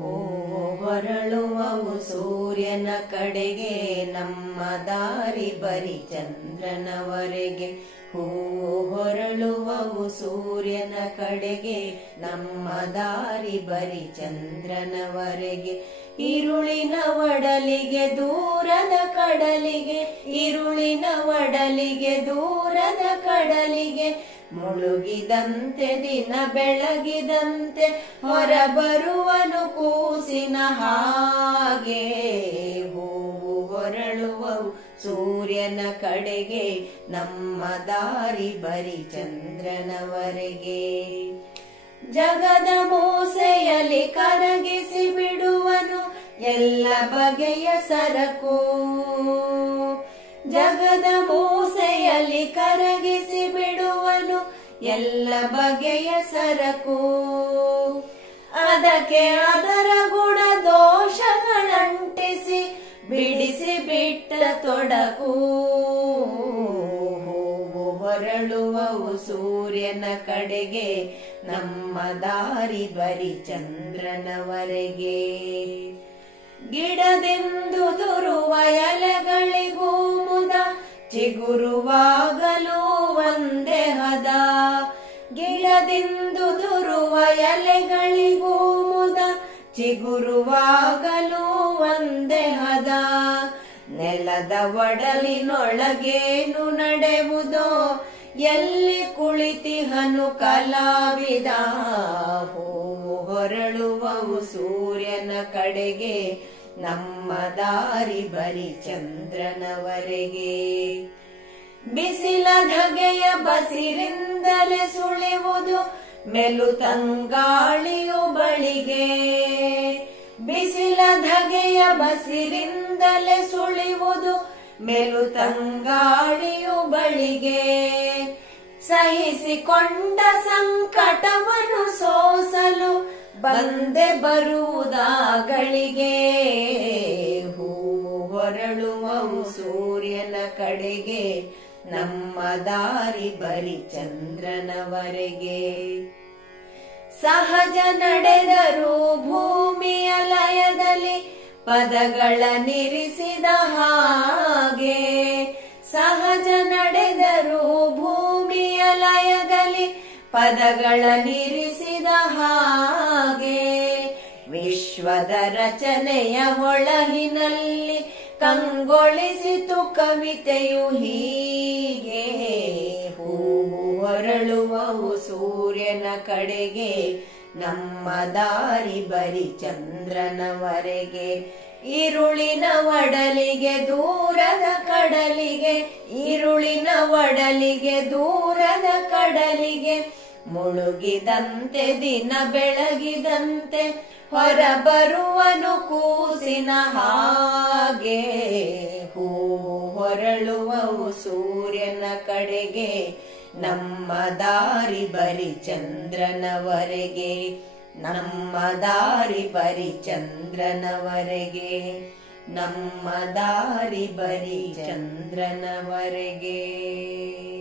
ಹೊರಳುವವು ಸೂರ್ಯನ ಕಡೆಗೆ ನಮ್ಮ ದಾರಿ ಬರಿ ಚಂದ್ರನವರೆಗೆ. ಹೊರಳುವವು ಸೂರ್ಯನ ಕಡೆಗೆ ನಮ್ಮ ದಾರಿ ಬರಿ ಚಂದ್ರನವರೆಗೆ. ഇരുളിನ ಒಡಲಿಗೆ ದೂರದ ಕಡಲಿಗೆ, ഇരുಳಿನ ಒಡಲಿಗೆ ದೂರದ ಕಡಲಿಗೆ, ಮುಳುಗಿದಂತೆ ದಿನ ಬೆಳಗಿದಂತೆ ಹೊರಬರುವನು ಕೂಸಿನ ಹಾಗೆ. ಹೂವು ಹೊರಳುವವು ಸೂರ್ಯನ ಕಡೆಗೆ ನಮ್ಮ ದಾರಿ ಬರಿ ಚಂದ್ರನವರೆಗೆ. ಜಗದ ಮೂಸೆಯಲ್ಲಿ ಕರಗಿಸಿ ಬಿಡುವನು ಎಲ್ಲ ಬಗೆಯ ಸರಕು, ಜಗದ ಮೂಸೆಯಲ್ಲಿ ಕರಗಿಸಿ ಬಿಡುವನು ಎಲ್ಲ ಬಗೆಯ ಸರಕು. ಅದಕ್ಕೆ ಅದರ ಗುಣ ದೋಷಗಳಂಟಿಸಿ ಬಿಡಿಸಿ ಬಿಟ್ಟ ತೊಡಕು. ಹೊರಳುವವು ಸೂರ್ಯನ ಕಡೆಗೆ ನಮ್ಮ ದಾರಿ ಬರಿ ಚಂದ್ರನವರೆಗೆ. ಗಿಡದೆಂದುದುರುವ ಎಲೆಗಳಿಗೂ ಮುದ, ಚಿಗುರುವಾಗಲೂ ಒಂದೇ ಹದ. ಗಿಡದಿಂದುದುರುವ ಎಲೆಗಳಿಗೂ ಮುದ, ಚಿಗುರುವಾಗಲೂ ಒಂದೇ ಹದ. ನೆಲದ ಒಡಲಿನೊಳಗೇನು ನಡೆಯುವುದೋ, ಎಲ್ಲಿ ಕುಳಿತಿಹನು ಕಲಾವಿದ. ಹೂವು ಹೊರಳುವವು ಸೂರ್ಯನ ಕಡೆಗೆ ನಮ್ಮ ದಾರಿ ಬರಿ ಚಂದ್ರನವರೆಗೆ. ಬಿಸಿಲ ಧಗೆಯ ಬಸಿರಿಂದಲೇ ಸುಳಿಯುವುದು ಮೆಲುತಂಗಾಳಿಯು ಬಳಿಗೆ. ಬಿಸಿಲ ಧಗೆಯ ಬಸಿರಿಂದಲೇ ಸುಳಿಯುವುದು ಮೆಲುತಂಗಾಳಿಯು ಬಳಿಗೆ. ಸಹಿಸಿಕೊಂಡ ಸಂಕಟವನ್ನು ಸೋಸಲು ಬಂದೆ ಬರುವುದಾಗಳಿಗೆ. ಹೂವು ಹೊರಳುವವು ಸೂರ್ಯನ ಕಡೆಗೆ ನಮ್ಮ ದಾರಿ ಬರಿ ಚಂದ್ರನವರೆಗೆ. ಸಹಜ ನಡೆದರೂ ಭೂಮಿಯ ಲಯದಲ್ಲಿ ಪದಗಳನ್ನಿರಿಸಿದ ಹಾಗೆ. ಸಹಜ ನಡೆದರೂ ಭೂಮಿಯ ಲಯದಲ್ಲಿ ಪದಗಳನ್ನಿರಿಸಿದ ಹಾಗೆ. ವಿಶ್ವದ ರಚನೆಯ ಹೊಳಹಿನಲ್ಲಿ ಕಂಗೊಳಿಸಿತು ಕವಿತೆಯು ಹೀಗೆ. ಹೂವು ಹೊರಳುವವು ಸೂರ್ಯನ ಕಡೆಗೆ ನಮ್ಮ ದಾರಿ ಬರಿ ಚಂದ್ರನವರೆಗೆ. ഇരുಳಿನ ಒಡಲಿಗೆ ದೂರದ ಕಡಲಿಗೆ, ഇരുಳಿನ ಒಡಲಿಗೆ ದೂರದ ಕಡಲಿಗೆ, ಮುಳುಗಿದಂತೆ ದಿನ ಬೆಳಗಿದಂತೆ ಹೊರಬರುವನು ಕೂಸಿನ ಹಾಗೆ. ಹೂವು ಹೊರಳುವವು ಸೂರ್ಯನ ಕಡೆಗೆ ನಮ್ಮ ದಾರಿ ಬರಿ ಚಂದ್ರನವರೆಗೆ. ನಮ್ಮ ದಾರಿ ಬರಿ ಚಂದ್ರನವರೆಗೆ, ನಮ್ಮ ದಾರಿ ಬರಿ ಚಂದ್ರನವರೆಗೆ.